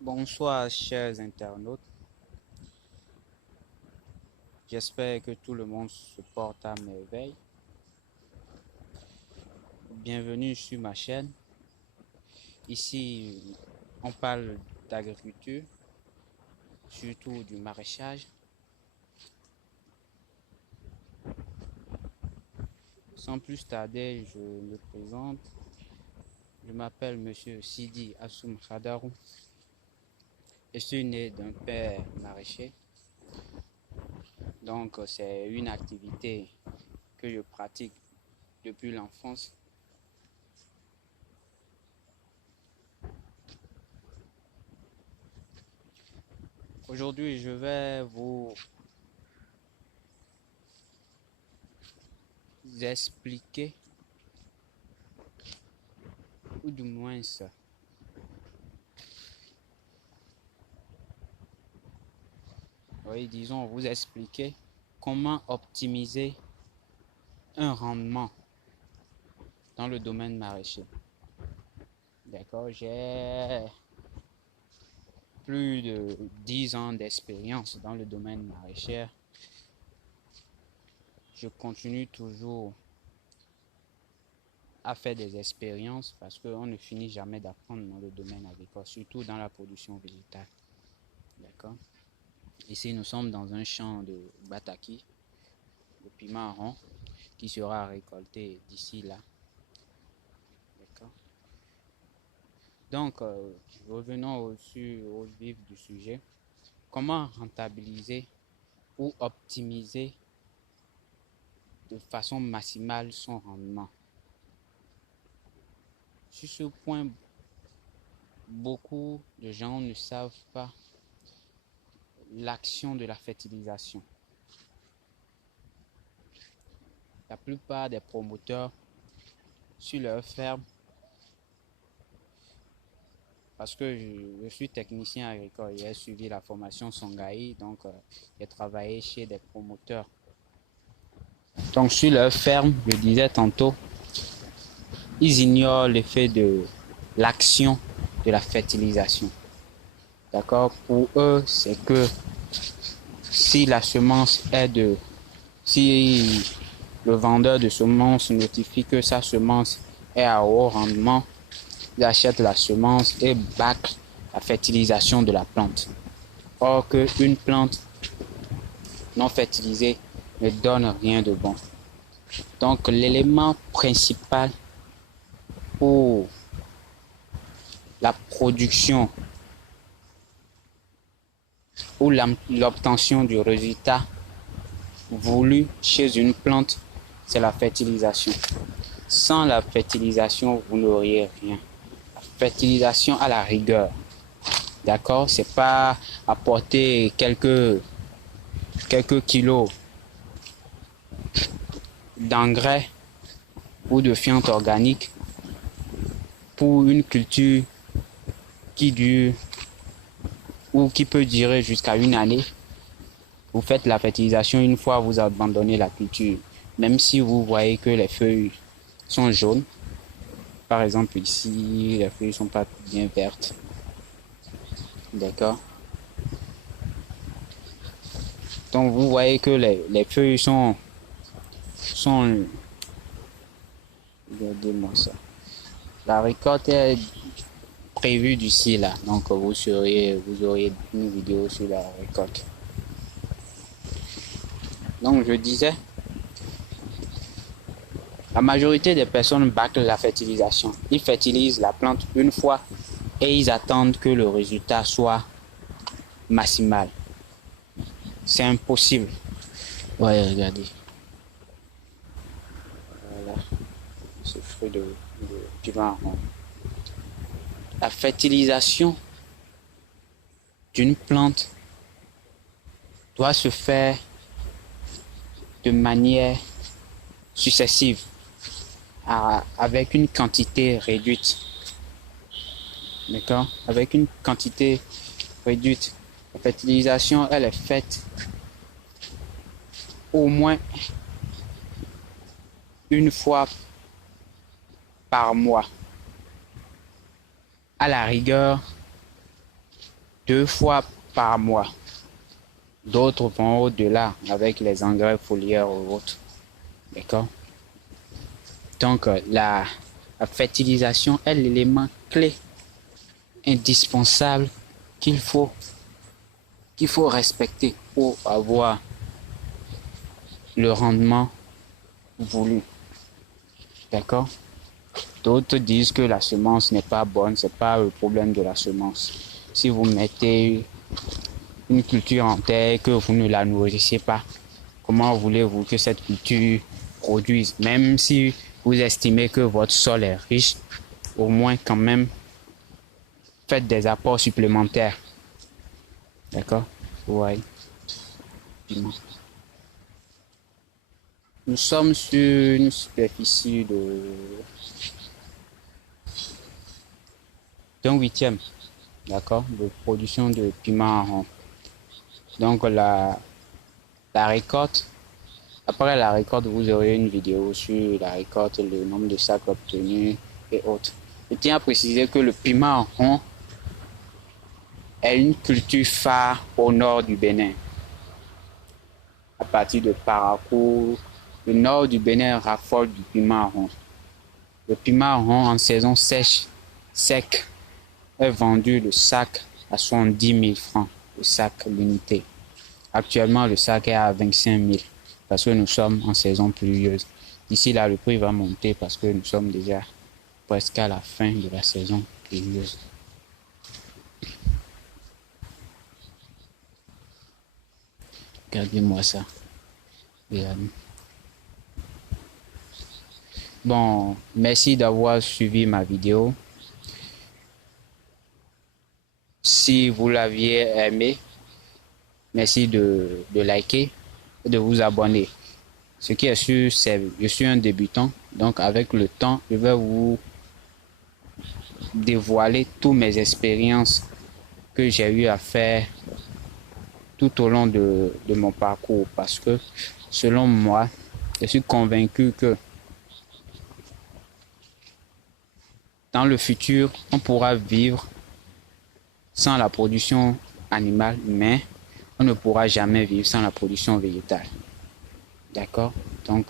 Bonsoir, chers internautes. J'espère que tout le monde se porte à merveille. Bienvenue sur ma chaîne. Ici, on parle d'agriculture, surtout du maraîchage. Sans plus tarder, je me présente. Je m'appelle Monsieur Sidi Assoum Khadarou. Je suis né d'un père maraîcher. Donc, c'est une activité que je pratique depuis l'enfance. Aujourd'hui, je vais vous expliquer, ou du moins disons, vous expliquer comment optimiser un rendement dans le domaine maraîcher. D'accord, j'ai plus de 10 ans d'expérience dans le domaine maraîcher. Je continue toujours à faire des expériences parce qu'on ne finit jamais d'apprendre dans le domaine agricole, surtout dans la production végétale. D'accord. Ici, nous sommes dans un champ de bataki, de piment rond, qui sera récolté d'ici là. D'accord. Donc, revenons au vif du sujet. Comment rentabiliser ou optimiser de façon maximale son rendement? Sur ce point, beaucoup de gens ne savent pas l'action de la fertilisation. La plupart des promoteurs sur leur ferme, parce que je suis technicien agricole, j'ai suivi la formation Songhai, donc j'ai travaillé chez des promoteurs. Donc sur leur ferme, je disais tantôt, ils ignorent l'effet de l'action de la fertilisation. D'accord? Pour eux, c'est que si la semence est si le vendeur de semences notifie que sa semence est à haut rendement, il achète la semence et bâcle la fertilisation de la plante. Or qu'une plante non fertilisée ne donne rien de bon. Donc l'élément principal pour la production ou l'obtention du résultat voulu chez une plante, c'est la fertilisation. Sans la fertilisation, vous n'auriez rien. La fertilisation à la rigueur, d'accord, c'est pas apporter quelques kilos d'engrais ou de fiente organique pour une culture qui dure ou qui peut durer jusqu'à une année. Vous faites la fertilisation une fois, vous abandonnez la culture. Même si vous voyez que les feuilles sont jaunes, par exemple ici, les feuilles ne sont pas bien vertes. D'accord. Donc vous voyez que les feuilles sont regardez-moi ça. La récolte est prévue d'ici là. Donc vous auriez une vidéo sur la récolte. Donc je disais, la majorité des personnes bâclent la fertilisation. Ils fertilisent la plante une fois et ils attendent que le résultat soit maximal. C'est impossible. Ouais, regardez. Voilà, ce fruit de piment rond. La fertilisation d'une plante doit se faire de manière successive, avec une quantité réduite. D'accord? Avec une quantité réduite. La fertilisation, elle est faite au moins une fois par mois. À la rigueur, 2 fois par mois. D'autres vont au-delà avec les engrais foliaires ou autres. D'accord? Donc, la fertilisation est l'élément clé, indispensable qu'il faut, respecter pour avoir le rendement voulu. D'accord? D'autres disent que la semence n'est pas bonne, c'est pas le problème de la semence. Si vous mettez une culture en terre et que vous ne la nourrissez pas, comment voulez-vous que cette culture produise? Même si vous estimez que votre sol est riche, au moins quand même faites des apports supplémentaires. D'accord? Ouais. Nous sommes sur une superficie d'un huitième, d'accord, de production de piment rond. Donc la récolte, après la récolte, vous aurez une vidéo sur la récolte, le nombre de sacs obtenus et autres. Je tiens à préciser que le piment rond est une culture phare au nord du Bénin. À partir de Parakou, le nord du Bénin raffole du piment rond. Le piment rond en saison sèche, sec, est vendu le sac à 70 000 francs, le sac l'unité. Actuellement, le sac est à 25 000 parce que nous sommes en saison pluvieuse. D'ici là, le prix va monter parce que nous sommes déjà presque à la fin de la saison pluvieuse. Regardez-moi ça. Bon, merci d'avoir suivi ma vidéo. Si vous l'aviez aimé, merci de liker et de vous abonner. Ce qui est sûr, c'est que je suis un débutant. Donc, avec le temps, je vais vous dévoiler toutes mes expériences que j'ai eu à faire tout au long de mon parcours. Parce que, selon moi, je suis convaincu que dans le futur, on pourra vivre sans la production animale, mais on ne pourra jamais vivre sans la production végétale. D'accord? Donc,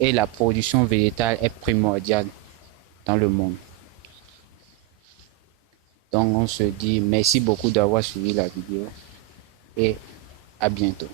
et la production végétale est primordiale dans le monde. Donc, on se dit merci beaucoup d'avoir suivi la vidéo et à bientôt.